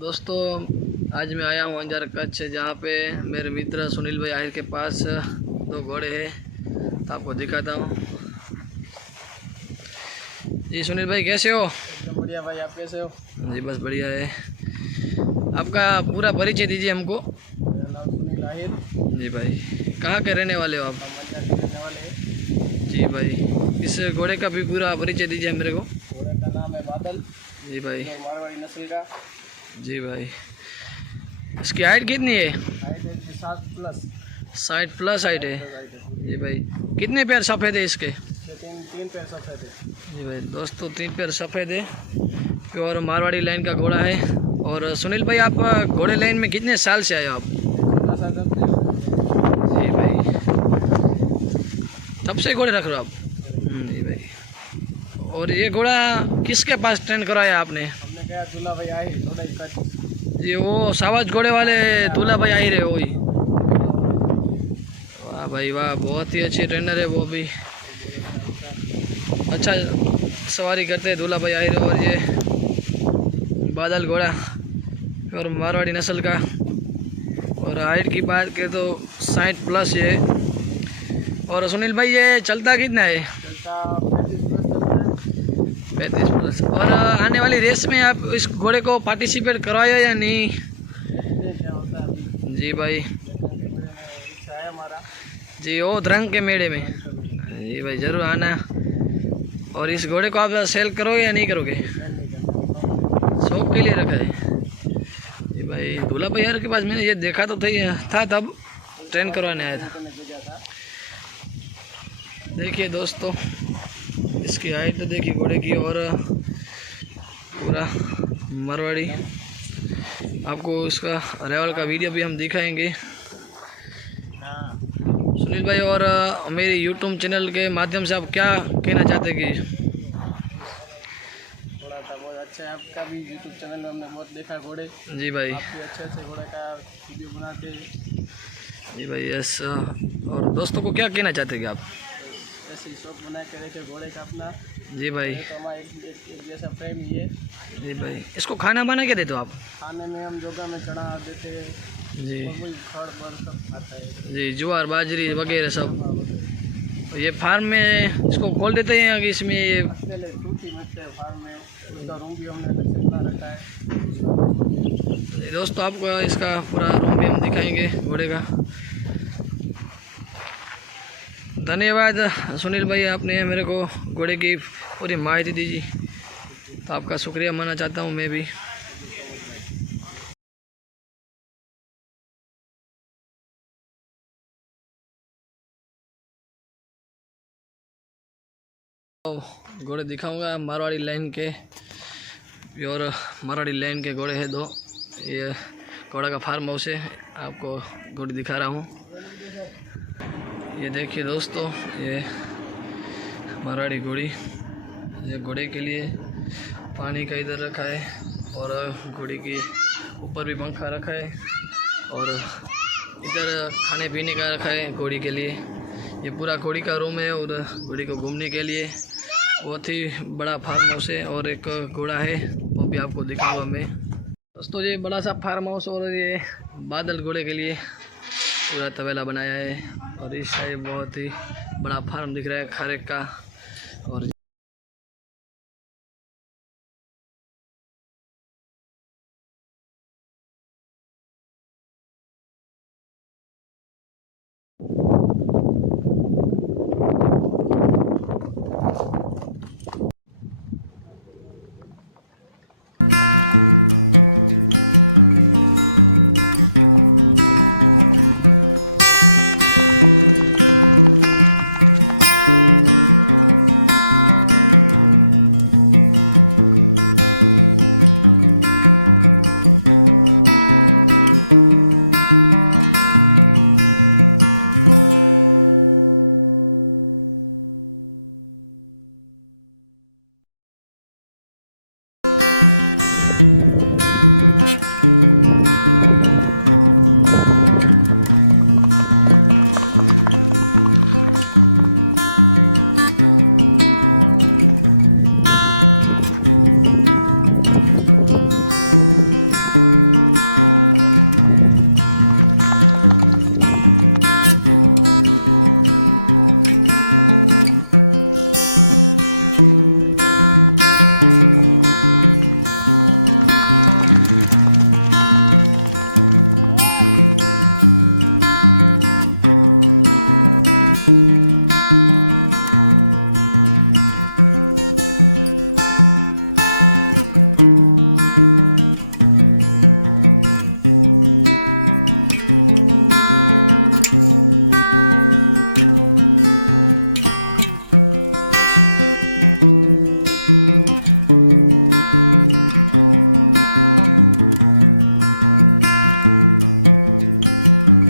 दोस्तों आज मैं आया हूँ अंजार कच्छ, जहाँ पे मेरे मित्र सुनील भाई आहिर के पास दो घोड़े हैं, तो आपको दिखाता हूँ। जी सुनील भाई कैसे हो? एकदम बढ़िया भाई, आप कैसे हो? जी बस बढ़िया है। आपका पूरा परिचय दीजिए हमको। मेरा नाम सुनील आहिर। जी भाई, कहाँ के रहने वाले हो आप? मंडिया के रहने वाले हैं। जी भाई, इस घोड़े का भी पूरा परिचय दीजिए मेरे को। घोड़े का नाम है बादल। जी भाई। मारवाड़ी नस्ल का। जी भाई, इसकी हाइट कितनी है? हाइट है 60+। 60+ हाइट है। जी भाई, कितने पैर सफ़ेद है इसके? इसके तीन पैर सफेद है। जी भाई दोस्तों, 3 पैर सफ़ेद है, प्योर मारवाड़ी लाइन का घोड़ा है। और सुनील भाई, आप घोड़े लाइन में कितने साल से आए हो आप? छोटा सा जब से। जी भाई, तब से घोड़े रख रहे हो आप? जी भाई। और ये घोड़ा किसके पास ट्रेन कराया आपने? हमने क्या दूल्हा भाई आहिर थोड़ा ही कट। जी, वो सावज घोड़े वाले दूल्हा भाई आहिर है वही। वाह भाई वाह, बहुत ही अच्छे ट्रेनर है वो भी। अच्छा सवारी करते हैं दूल्हा भाई आहिर। और ये बादल घोड़ा और मारवाड़ी नस्ल का। और हाइट की बात करें तो 60+ ये। और सुनील भाई, ये चलता कितना है? चलता 35+। 35+। और आने वाली रेस में आप इस घोड़े को पार्टिसिपेट करवाए या नहीं? क्या होता है अभी? जी भाई। रिक्शा है हमारा। जी, वो रंग के मेले में। जी भाई ज़रूर आना। और इस घोड़े को आप सेल करोगे या नहीं करोगे? शौक के लिए रखा है। जी भाई, दूल्हा भैया के पास मैंने ये देखा तो था तब ट्रेन करवाने आया था। देखिए दोस्तों, इसकी हाइट तो देखिए घोड़े की, और पूरा मारवाड़ी। आपको इसका रेवल का वीडियो भी हम दिखाएंगे सुनील भाई। और मेरे यूट्यूब चैनल के माध्यम से आप क्या कहना चाहते हैं कि थोड़ा सा बहुत अच्छा है आपका भी यूट्यूब चैनल, हमने बहुत देखा है घोड़े। जी भाई। आप भी अच्छे घोड़े का वीडियो बनाते हैं। जी भाई यस। और दोस्तों को क्या कहना चाहते हैं कि आप? ऐसे शौक बना के रखे घोड़े का अपना। जी भाई। तो हमारा एक जैसा प्रेम ही है। जी भाई, इसको खाना बना के देते हो आप? खाने में हम जगह में चढ़ा देते हैं। जी। और वही खड़ वड़ सब खाता है। जी, ज्वार बाजरी वगैरह सब। ये फार्म में इसको खोल देते हैं कि इसमें ये? पहले टूटी मुझसे फार्म में, उसका रूम भी हमने अलग से बना रखा है। दोस्तों आपको इसका पूरा रूम भी हम दिखाएंगे घोड़े का। धन्यवाद सुनील भाई, आपने मेरे को घोड़े की पूरी माहिती दी जी, तो आपका शुक्रिया मानना चाहता हूँ मैं भी। घोड़े दिखाऊंगा मारवाड़ी लाइन के, प्योर मारवाड़ी लाइन के घोड़े हैं दो। ये घोड़ा का फार्म हाउस है, आपको घोड़े दिखा रहा हूँ। ये देखिए दोस्तों, ये मारवाड़ी घोड़ी। ये घोड़े के लिए पानी का इधर रखा है, और घोड़ी के ऊपर भी पंखा रखा है, और इधर खाने पीने का रखा है घोड़ी के लिए। ये पूरा घोड़ी का रूम है, और घोड़ी को घूमने के लिए बहुत ही बड़ा फार्म हाउस है। और एक घोड़ा है, वो भी आपको दिखाऊंगा मैं। दोस्तों ये बड़ा सा फार्म हाउस, और ये बादल घोड़े के लिए पूरा तबेला बनाया है। और इस साइड बहुत ही बड़ा फार्म दिख रहा है खारेक का। और है।